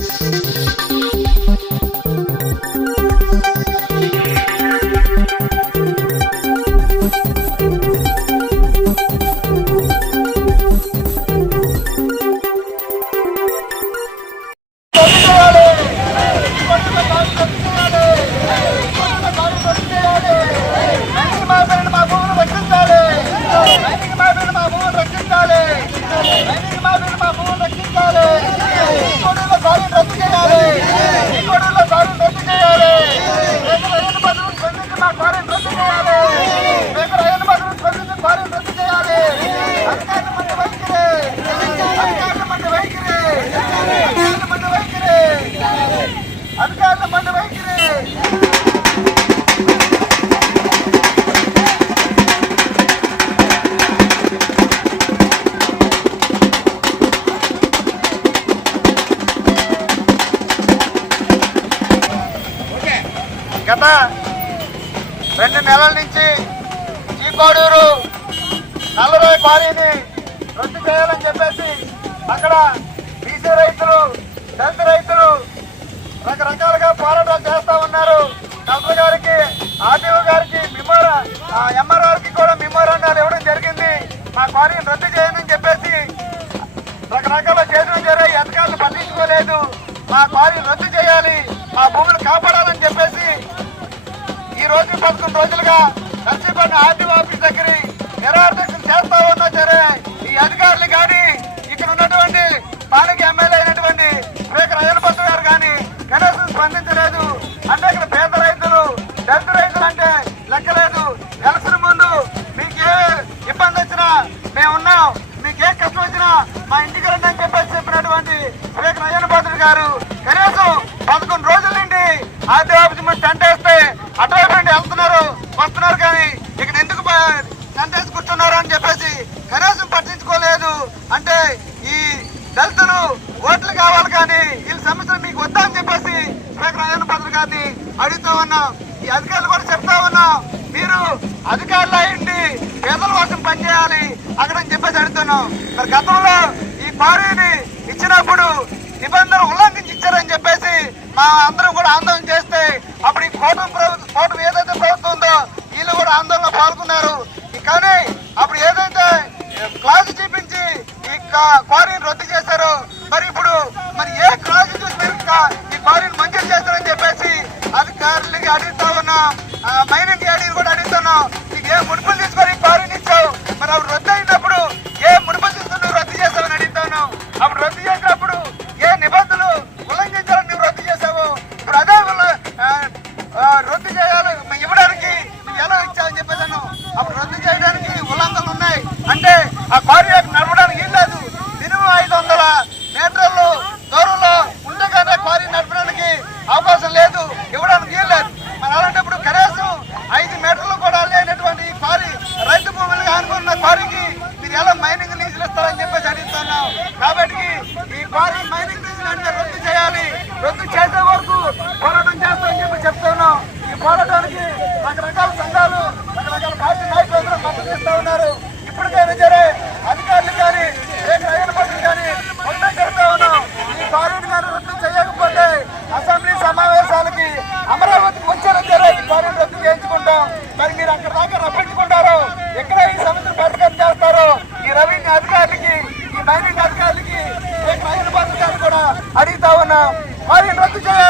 అధికారుల గత రెండు నెలల నుంచి చీకోడూరు నల్లరాయి క్వారీని రద్దు చేయాలని చెప్పేసి అక్కడ బీసీ రైతులు దళిత రైతులు రకరకాలుగా పోరాటాలు చేస్తూ ఉన్నారు. కలెక్టర్ గారికి ఆర్టీఓ గారికి మిమోరా ఎంఆర్ఆర్కి కూడా మిమోరాండాలు ఇవ్వడం జరిగింది. మా క్వారీని రద్దు చేయాలని చెప్పేసి రకరకాల చేతులు జరిగాయి అధికారులు పట్టించుకోలేదు. మా క్వారీ రద్దు చేయాలి. మా భూములు కాపాడాలని చెప్పేసి ఈ రోజు పదకొండు రోజులుగా నర్సీపట్నం ఆర్టీఓ ఆఫీస్ దగ్గర నిరార్థకం చేస్తా ఉన్నా సరే ఈ అధికారులు కానీ ఇక్కడ ఉన్నటువంటి పాలక ఎమ్మెల్యే అయినటువంటి రేఖ అయ్యలపత్ర గారు కానీ కనీసం స్పందించలేదు. అంటే ఇక్కడ పేద రైతులు దళిత రైతులు అంటే లెక్కలేదు. ఎలక్షన్ ముందు మీకు ఏ ఇబ్బంది వచ్చినా మేము ఉన్నాం. మీకు ఏ కష్టం వచ్చినా మా ఇంటికి రండి అని చెప్పేసి చెప్పినటువంటి రేఖ అయ్యలపత్ర గారు కనీసం పదకొండు రోజుల నుండి ఆర్టీ ఆఫీస్ ముందు టెంట్ వేస్తే అటో నుండి వెళ్తున్నారు. వస్తున్నారు కానీ ఇక్కడ ఎందుకు ప- కూర్చున్నారు అని చెప్పేసి కనీసం పట్టించుకోలేదు. అంటే ఈ దళితులు ఓట్లు కావాలి కానీ వీళ్ళ సమస్యలు మీకు వద్దా అని చెప్పేసి స్పీకర్ అయ్యన్న భద్ర గారిని అడుగుతా ఉన్నాం. ఈ అధికారులు కూడా చెప్తా ఉన్నాం. మీరు అధికారులు అయ్యండి పేదల కోసం పనిచేయాలి అక్కడ అని చెప్పేసి అడుగుతున్నాం. మరి గతంలో ఈ క్వారీని ఇచ్చినప్పుడు నిబంధనలు ఉల్లంఘించి ఇచ్చారని చెప్పేసి మా అందరం కూడా ఆందోళన చేస్తే అప్పుడు ఈ కూటమి ప్రభుత్వం ఏదైతే ప్రభుత్వం ఉందో వీళ్ళు కూడా ఆందోళన పాల్గొన్నారు. కానీ అప్పుడు ఏదైతే క్లాస్ చూపించి ఈ క్వారీని రద్దు చేశారో మరి ఇప్పుడు మరి ఏ క్లాస్ చూసి ఈ క్వారీని మంజూరు చేస్తారని చెప్పేసి అధికారులకి అడుగుతా ఉన్నాం ఆ, మైనింగ్ అడిగి కూడా అడుగుతున్నాం నీకు ఏ ముడుపులు తీసుకొని క్వారీని ఇచ్చావు? మరి అప్పుడు రద్దు ఈ మైనింగ్ లీజులు అంటే రద్దు చేయాలి. రద్దు చేసే వరకు పోరాటం చేస్తామని చెప్పి చెప్తున్నాం. ఈ పోరాటానికి రకరకాల సంఘాలు రకరకాల పార్టీ నాయకులు అందరూ మద్దతు ఇస్తా ఉన్నారు. ఇప్పటికైనా సరే అధికారులు కానీ రేపు రైలు పట్టులు కానీ మొత్తం చెప్తా ఉన్నాం ఈ క్వారీని కానీ రద్దు చేయకపోతే అసెంబ్లీ సమావేశాలకి అమరావతికి వచ్చారని సరే ఈ క్వారీని రద్దు చేయించుకుంటాం మరి మీరు అక్కడ దాకా రప్పించుకుంటారో ఎక్కడ ఈ సమస్యను పరిష్కారం చేస్తారో ఈ రెవెన్యూ అధికారులకి ఈ మైనింగ్ అధికారులకి రేపు రైలు పథకాలు కూడా అడుగుతా